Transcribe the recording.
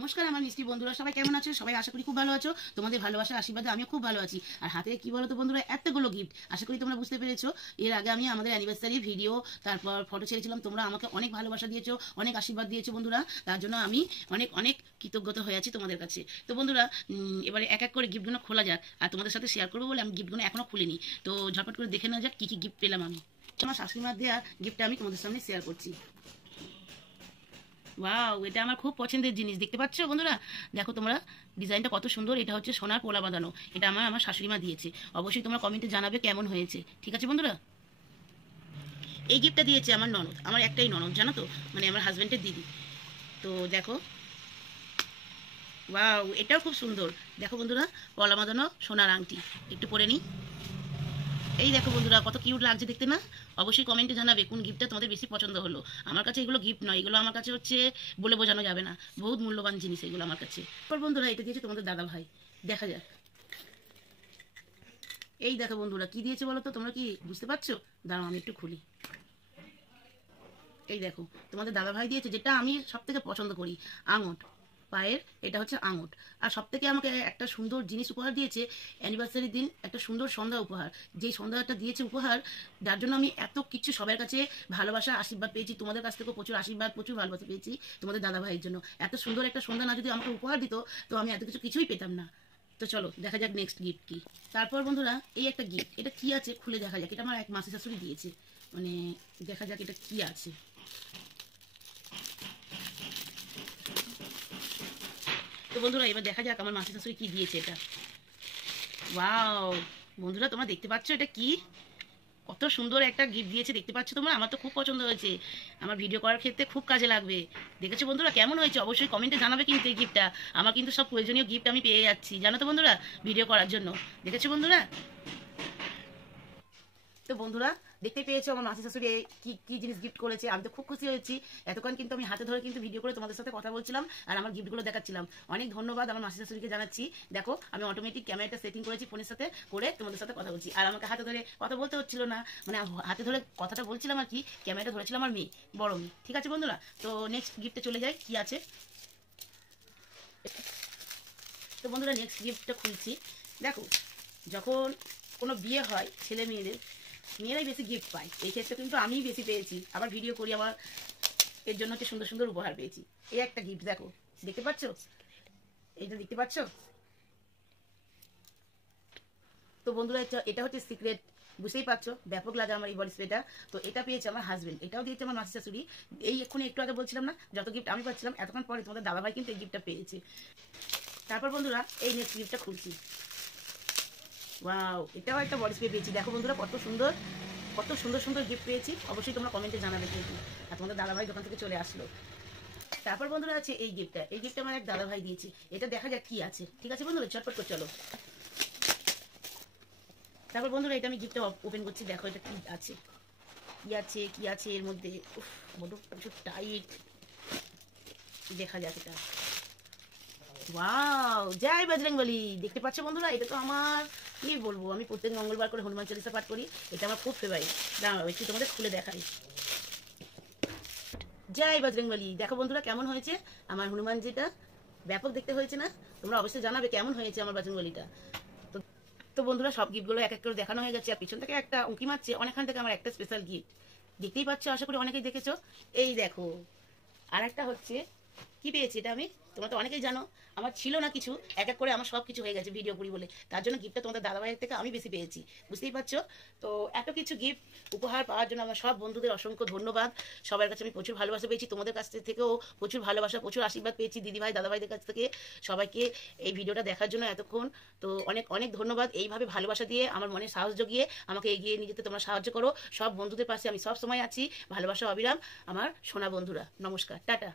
নমস্কার আমার মিষ্টি বন্ধুরা, সবাই কেমন আছো? সবাই আশা করি খুব ভালো আছো। তোমাদের ভালোবাসার আশীর্বাদে আমিও খুব ভালো আছি। আর হাতে কি বলো তো বন্ধুরা, এতগুলো গিফট, আশা করি তোমরা বুঝতে পেরেছো। এর আগে আমি আমাদের অ্যানিভার্সারি ভিডিও, তারপর ফটো ছেড়েছিলাম। তোমরা আমাকে অনেক ভালোবাসা দিয়েছো, অনেক আশীর্বাদ দিয়েছো বন্ধুরা, তার জন্য আমি অনেক অনেক কৃতজ্ঞতা হয়ে আছি তোমাদের কাছে। তো বন্ধুরা, এবারে এক এক করে গিফটগুলো খোলা যাক, আর তোমাদের সাথে শেয়ার করবো বলে আমি গিফটগুলো এখনো খুলিনি। তো ঝটপট করে দেখে নেওয়া যাক কি কি গিফট পেলাম আমি। আমার শাশুড়িমার দেওয়া গিফটটা আমি তোমাদের সামনে শেয়ার করছি। ওয়াও, এটা আমার খুব পছন্দের জিনিস। দেখতে পাচ্ছ বন্ধুরা, দেখো তোমরা ডিজাইনটা কত সুন্দর। এটা হচ্ছে সোনার পোলা বাঁধানো। এটা আমার শাশুড়ি মা দিয়েছে। অবশ্যই তোমরা কমেন্টে জানাবে কেমন হয়েছে। ঠিক আছে বন্ধুরা, এই গিফটটা দিয়েছে আমার ননদ, আমার একটাই ননদ জানো তো, মানে আমার হাজব্যান্ডের দিদি। তো দেখো, ওয়াও, এটাও খুব সুন্দর। দেখো বন্ধুরা, পলা বাঁধানো সোনার আংটি, একটু পরে নিই। এই দেখো বন্ধুরা, কত কিউট লাগছে দেখতে না? অবশ্যই কমেন্টে জানাবে কোন গিফটটা তোমাদের বেশি পছন্দ হলো। আমার কাছে এগুলো গিফট নয়, এগুলো আমার কাছে হচ্ছে বলে বোঝানো যাবে না, বহুত মূল্যবান জিনিস এগুলো আমার কাছে। তারপর বন্ধুরা, এটা দিয়েছে তোমাদের দাদা ভাই। দেখা যাক। এই দেখো বন্ধুরা, কি দিয়েছে বলো তো? তোমরা কি বুঝতে পারছো? দাঁড়াও আমি একটু খুলি। এই দেখো, তোমাদের দাদা ভাই দিয়েছে যেটা আমি সব থেকে পছন্দ করি, আঙট পায়ের। এটা হচ্ছে আঙট। আর সব থেকে আমাকে একটা সুন্দর জিনিস উপহার দিয়েছে অ্যানিভার্সারির দিন, একটা সুন্দর সন্ধ্যা উপহার। যেই সন্ধ্যাটা দিয়েছে উপহার, যার জন্য আমি এত কিছু সবার কাছে ভালোবাসা আশীর্বাদ পেয়েছি। তোমাদের কাছ থেকেও প্রচুর আশীর্বাদ, প্রচুর ভালোবাসা পেয়েছি তোমাদের দাদা ভাইয়ের জন্য। এত সুন্দর একটা সন্ধ্যা না যদি আমাকে উপহার দিত, তো আমি এত কিছুই পেতাম না। তো চলো দেখা যাক নেক্সট গিফট কি। তারপর বন্ধুরা, এই একটা গিফট, এটা কি আছে খুলে দেখা যাক। এটা আমার এক মাসি শাশুড়ি দিয়েছে, মানে দেখা যাক এটা কি আছে। তো বন্ধুরা, এবার দেখা যাক আমার মাসি শাশুড়ি কি দিয়েছে এটা। ওয়াও বন্ধুরা, তোমরা দেখতে পাচ্ছ এটা কি? কত সুন্দর একটা গিফট দিয়েছে, দেখতে পাচ্ছ তোমরা? আমার তো খুব পছন্দ হয়েছে, আমার ভিডিও করার ক্ষেত্রে খুব কাজে লাগবে। দেখেছো বন্ধুরা কেমন হয়েছে? অবশ্যই কমেন্টে জানাবে কিন্তু এই গিফটটা। আমার কিন্তু সব প্রয়োজনীয় গিফট আমি পেয়ে যাচ্ছি জানো তো বন্ধুরা, ভিডিও করার জন্য। দেখেছো বন্ধুরা? তো বন্ধুরা, দেখতে পেয়েছো আমার মাসি শাশুড়ি কি কি জিনিস গিফট করেছে। আমি তো খুব খুশি হয়েছি। এতক্ষণ কিন্তু আমি হাতে ধরে কিন্তু ভিডিও করে তোমাদের সাথে কথা বলছিলাম, আর আমার গিফটগুলো দেখাচ্ছিলাম। অনেক ধন্যবাদ আমার মাসি শাশুড়িকে জানাচ্ছি। দেখো, আমি অটোমেটিক ক্যামেরাটা সেটিং করেছি ফোনের সাথে করে তোমাদের সাথে কথা বলছি, আর আমাকে হাতে ধরে কথা বলতে হচ্ছিল না, মানে হাতে ধরে কথাটা বলছিলাম আর কি। ক্যামেরাটা ধরেছিলাম আমার মেয়ে, বড় মেয়ে। ঠিক আছে বন্ধুরা, তো নেক্সট গিফটে চলে যাই কি আছে। তো বন্ধুরা, নেক্সট গিফটটা খুলছি। দেখো, যখন কোনো বিয়ে হয় ছেলে মেয়েদের, মেয়েরাই বেশি গিফট পায়। এই ক্ষেত্রে কিন্তু আমিই বেশি পেয়েছি। আবার ভিডিও করি, আমার এর জন্য হচ্ছে সুন্দর সুন্দর উপহার পেয়েছি। এই একটা গিফট দেখো, দেখতে পাচ্ছ? এইটা দেখতে পাচ্ছ? তো বন্ধুরা, এটা হচ্ছে সিক্রেট, বুঝতেই পারছো, ব্যাপক লাগে আমার এই বডি স্প্রেটা। তো এটা পেয়েছে আমার হাজবেন্ড, এটাও দিয়েছে আমার মাসি শাশুড়ি। এই এক্ষুনি একটু আগে বলছিলাম না, যত গিফট আমি পাচ্ছিলাম, এতক্ষণ পরে তোমাদের দাদাভাই কিন্তু এই গিফটটা পেয়েছে। তারপর বন্ধুরা, এই নেক্সট গিফটটা খুলছি। ওয়াও, এটাও একটা বডি স্প্রে পেয়েছি। দেখো বন্ধুরা, কত সুন্দর, কত সুন্দর সুন্দর গিফট পেয়েছি। অবশ্যই তোমরা কমেন্টে জানাবে কিন্তু। আর তোমাদের দাদাভাই দোকান থেকে চলে আসলো। তারপর বন্ধুরা আছে এই গিফটটা। এই গিফটটা আমার এক দাদাভাই দিয়েছে। এটা দেখা যাক কি আছে। ঠিক আছে বন্ধুরা, চটপট করে চলো। তারপর বন্ধুরা, এটা আমি গিফটটা ওপেন করছি। দেখো এটা কি আছে, কি আছে, কি আছে এর মধ্যে। উফ, বড় প্রচুর টাইট। দেখা যাক এটা। ওয়াও, জয় বজরংবলী। দেখতে পাচ্ছ বন্ধুরা, এটা তো আমার কি বলবো, আমি প্রত্যেক মঙ্গলবার করে হনুমান চল্লিশা পাঠ করি। এটা আমার খুব ফেভারিট। দাঁড়াও একটু তোমাদের খুলে দেখাই। জয় বজরংবলী। দেখো বন্ধুরা কেমন হয়েছে আমার হনুমানজিটা? ব্যাপক দেখতে হয়েছে না? তোমরা অবশ্যই জানাবে কেমন হয়েছে আমার বজরংবলীটা। তো তো বন্ধুরা, সব গিফটগুলো এক এক করে দেখানো হয়ে গেছে। আর পিছন থেকে একটা উঁকি মারছে অনেকখান থেকে আমার একটা স্পেশাল গিফট। দেখতেই পাচ্ছ, আশা করি অনেকেই দেখেছো। এই দেখো, আর একটা হচ্ছে কি পেয়েছি এটা আমি, তোমরা তো অনেকেই জানো। আমার ছিল না কিছু, এক এক করে আমার সব কিছু হয়ে গেছে ভিডিও করি বলে। তার জন্য গিফটটা তোমাদের দাদাভাইয়ের থেকে আমি বেশি পেয়েছি, বুঝতেই পারছো। তো এত কিছু গিফট উপহার পাওয়ার জন্য আমার সব বন্ধুদের অসংখ্য ধন্যবাদ। সবার কাছে আমি প্রচুর ভালোবাসা পেয়েছি, তোমাদের কাছ থেকেও প্রচুর ভালোবাসা, প্রচুর আশীর্বাদ পেয়েছি দিদিভাই দাদাভাইদের কাছ থেকে। সবাইকে এই ভিডিওটা দেখার জন্য এতক্ষণ তো অনেক অনেক ধন্যবাদ। এইভাবে ভালোবাসা দিয়ে আমার মনে সাহস জগিয়ে আমাকে এগিয়ে নিয়ে যেতে তোমরা সাহায্য করো। সব বন্ধুদের পাশে আমি সব সময় আছি। ভালোবাসা অবিরাম আমার সোনা বন্ধুরা। নমস্কার, টাটা।